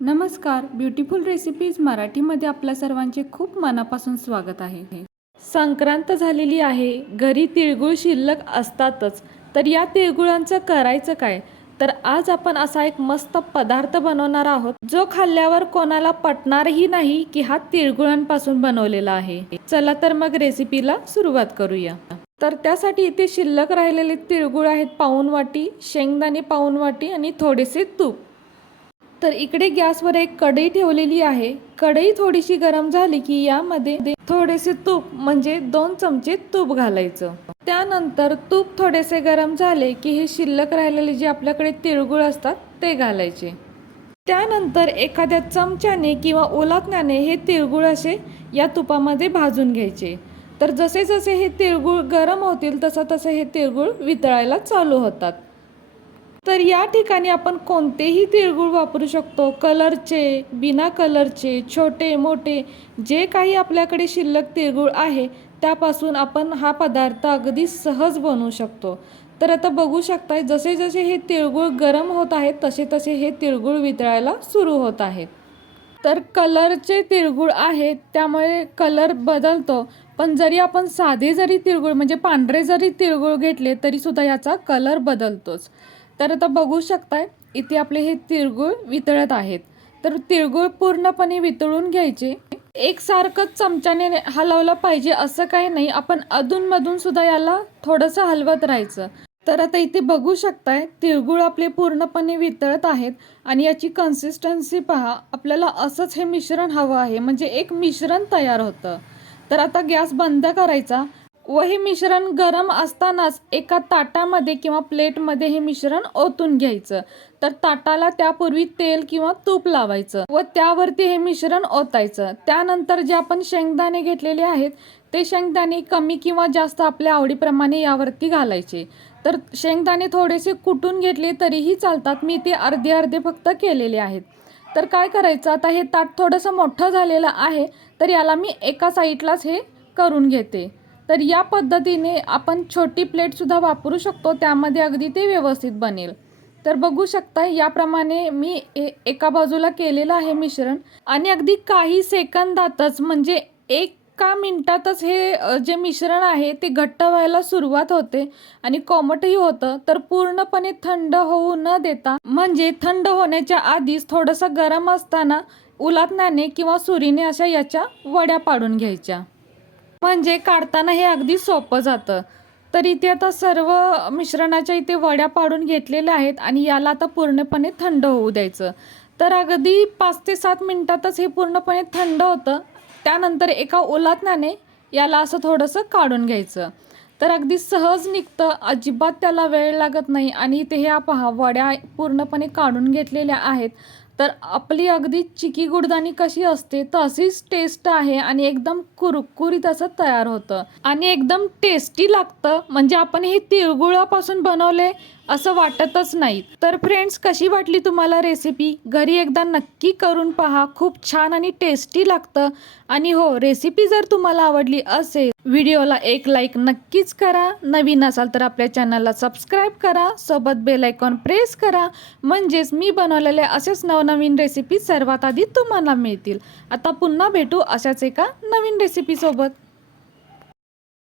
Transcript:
नमस्कार, beautiful recipes मराठीमध्ये आपल्या सर्वांचे खूप मनापासून स्वागत आहे. संक्रांत झालेली आहे, घरी तिळगुळ शिल्लक असतातच. तर या तिळगुळांचं करायचं काय? तर आज आपण असा एक मस्त पदार्थ बनवणार आहोत, जो खाल्ल्यावर कोणाला पटणारही नाही की हा तिळगुळांपासून बनवलेला आहे. चला तर मग रेसिपीला सुरुवात करूया. तर त्यासाठी इथे शिल्लक राहिलेले तिळगुळ आहेत पाऊण वाटी, शेंगदाणे पाऊण वाटी आणि थोडेसे तूप. तर इकडे गॅसवर एक कढई ठेवलेली आहे. कढई थोडीशी गरम झाली की यामध्ये थोडेसे तूप म्हणजे 2 चमचे तूप घालायचं. त्यानंतर तूप थोडेसे गरम झाले की हे शिल्लक राहिलेले जे आपल्याकडे तिळगुळ असतात ते घालायचे. त्यानंतर एखाद्या चमच्याने किंवा उलथण्याने हे तिळगुळ असे या तुपामध्ये भाजून घ्यायचे. तर जसे जसे हे तिळगुळ गरम होतील तसं तसे हे तिळगुळ वितळायला चालू होतात. तर या ठिकाणी आपण कोणतेही तिळगुळ वापरू शकतो. कलरचे, बिना कलरचे, छोटे मोठे जे काही आपल्याकडे शिल्लक तिळगुळ आहे त्यापासून आपण हा पदार्थ अगदी सहज बनवू शकतो. तर आता बघू शकताय जसे जसे हे तिळगुळ गरम होत आहेत तसे तसे हे तिळगुळ वितळायला सुरू होत आहेत. तर कलरचे तिळगुळ आहेत त्यामुळे कलर बदलतो, पण जरी आपण साधे जरी तिळगुळ म्हणजे पांढरे जरी तिळगुळ घेतले तरी सुद्धा याचा कलर बदलतोच. तर आता बघू शकताय इथे आपले हे तिळगुळ वितळत आहेत. तर तिळगुळ पूर्णपणे वितळून घ्यायचे. एकसारखंच चमच्याने हलवलं पाहिजे असं काही नाही, आपण अधूनमधून सुद्धा याला थोडंसं हलवत राहायचं. तर आता इथे बघू शकताय तिळगुळ आपले पूर्णपणे वितळत आहेत आणि याची कन्सिस्टन्सी पहा. आपल्याला असंच हे मिश्रण हवं आहे, म्हणजे एक मिश्रण तयार होतं. तर आता गॅस बंद करायचा व हे मिश्रण गरम असतानाच एका ताटामध्ये किंवा प्लेटमध्ये हे मिश्रण ओतून घ्यायचं. तर ताटाला त्यापूर्वी तेल किंवा तूप लावायचं व त्यावरती हे मिश्रण ओतायचं. त्यानंतर जे आपण शेंगदाणे घेतलेले आहेत ते शेंगदाणे कमी किंवा जास्त आपल्या आवडीप्रमाणे यावरती घालायचे. तर शेंगदाणे थोडेसे कुटून घेतले तरीही चालतात, मी ते अर्धे अर्धे फक्त केलेले आहेत. तर काय करायचं, आता हे ताट थोडंसं मोठं झालेलं आहे तर याला मी एका साईडलाच हे करून घेते. तर या पद्धतीने आपण छोटी प्लेटसुद्धा वापरू शकतो, त्यामध्ये अगदी ते व्यवस्थित बनेल. तर बघू शकता याप्रमाणे मी एका बाजूला केलेलं आहे मिश्रण आणि अगदी काही सेकंदातच म्हणजे एका मिनिटातच हे जे मिश्रण आहे ते घट्ट व्हायला सुरुवात होते आणि कोमटही होतं. तर पूर्णपणे थंड होऊ न देता म्हणजे थंड होण्याच्या आधीच थोडंसं गरम असताना उलथण्याने किंवा सुरीने अशा याच्या वड्या पाडून घ्यायच्या, म्हणजे काढताना हे अगदी सोपं जातं. तर इथे आता सर्व मिश्रणाच्या इथे वड्या पाडून घेतलेल्या आहेत आणि याला आता पूर्णपणे थंड होऊ द्यायचं. तर अगदी 5 ते 7 मिनिटातच हे पूर्णपणे थंड होतं. त्यानंतर एका उलथण्याने याला असं थोडंसं काढून घ्यायचं. तर अगदी सहज निघतं, अजिबात त्याला वेळ लागत नाही. आणि इथे ह्या पहा वड्या पूर्णपणे काढून घेतलेल्या आहेत. तर आपली अगदी चिकी गुडदाणी कशी असते तशीच टेस्ट आहे आणि एकदम कुरकुरीत असं तयार होतं आणि एकदम टेस्टी लागतं, म्हणजे आपण हे तिळगुळापासून बनवले असं वाटतच नाही. तर फ्रेंड्स, कशी वाटली तुम्हाला रेसिपी? घरी एकदा नक्की करून पहा, खूप छान आणि टेस्टी लागतं. आणि हो, रेसिपी जर तुम्हाला आवडली असेल व्हिडिओला एक लाईक नक्कीच करा. नवीन असाल तर आपल्या चॅनलला सबस्क्राईब करा, सोबत बेल आयकॉन प्रेस करा, म्हणजेच मी बनवलेले असेच नवनवीन रेसिपी सर्वात आधी तुम्हाला मिळतील. आता पुन्हा भेटू अशाच एका नवीन रेसिपी सोबत.